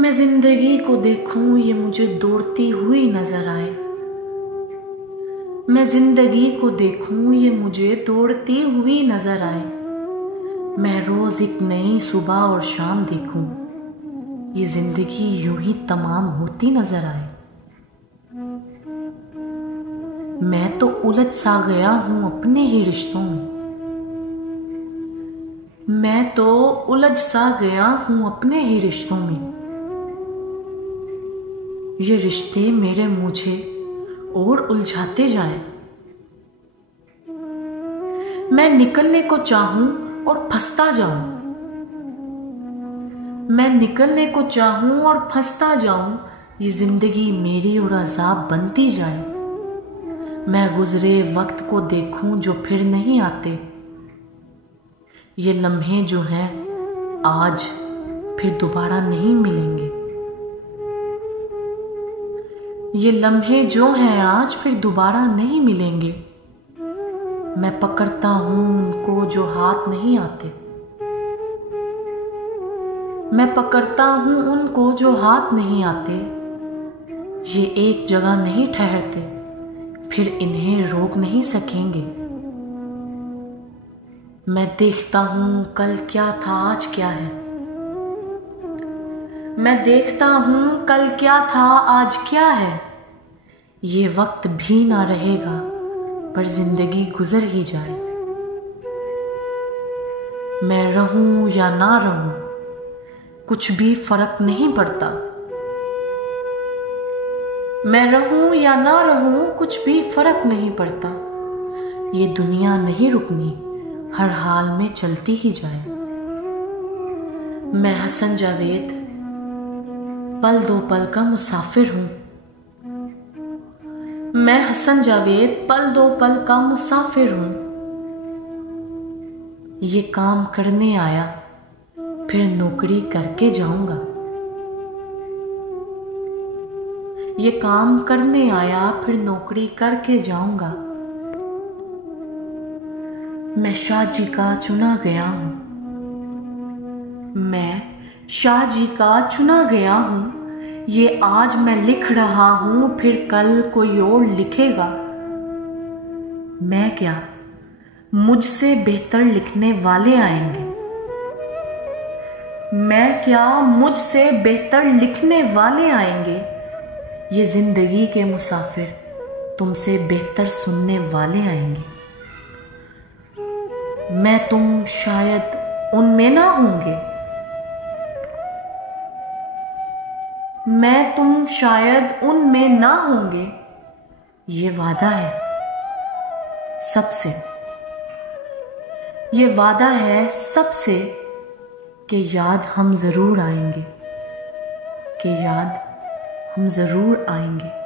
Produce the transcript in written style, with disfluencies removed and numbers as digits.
मैं जिंदगी को देखूं ये मुझे दौड़ती हुई नजर आए। मैं जिंदगी को देखूं ये मुझे दौड़ती हुई नजर आए। मैं रोज एक नई सुबह और शाम देखूं ये जिंदगी यूं ही तमाम होती नजर आए। मैं तो उलझ सा गया हूं अपने ही रिश्तों में। मैं तो उलझ सा गया हूं अपने ही रिश्तों में। ये रिश्ते मेरे मुझे और उलझाते जाएं। मैं निकलने को चाहूं और फंसता जाऊं। मैं निकलने को चाहूं और फंसता जाऊं। ये जिंदगी मेरी और अज़ाब बनती जाए। मैं गुजरे वक्त को देखूं जो फिर नहीं आते। ये लम्हे जो हैं आज फिर दोबारा नहीं मिलेंगे। ये लम्हे जो हैं आज फिर दोबारा नहीं मिलेंगे। मैं पकड़ता हूं उनको जो हाथ नहीं आते। मैं पकड़ता हूं उनको जो हाथ नहीं आते। ये एक जगह नहीं ठहरते, फिर इन्हें रोक नहीं सकेंगे। मैं देखता हूं कल क्या था आज क्या है। मैं देखता हूं कल क्या था आज क्या है। ये वक्त भी ना रहेगा पर जिंदगी गुजर ही जाए। मैं रहूं या ना रहूं कुछ भी फर्क नहीं पड़ता। मैं रहूं या ना रहूं कुछ भी फर्क नहीं पड़ता। ये दुनिया नहीं रुकनी, हर हाल में चलती ही जाए। मैं हसन जावेद पल दो पल का मुसाफिर हूं। मैं हसन जावेद पल दो पल का मुसाफिर हूं। ये काम करने आया फिर नौकरी करके जाऊंगा। ये काम करने आया फिर नौकरी करके जाऊंगा। मैं शाह जी का चुना गया हूं। मैं शाह जी का चुना गया हूं। ये आज मैं लिख रहा हूं फिर कल कोई और लिखेगा। मैं क्या, मुझसे बेहतर लिखने वाले आएंगे। मैं क्या, मुझसे बेहतर लिखने वाले आएंगे। ये जिंदगी के मुसाफिर तुमसे बेहतर सुनने वाले आएंगे। मैं तुम शायद उनमें ना होंगे। मैं तुम शायद उनमें ना होंगे। ये वादा है सबसे। ये वादा है सबसे कि याद हम जरूर आएंगे। कि याद हम जरूर आएंगे।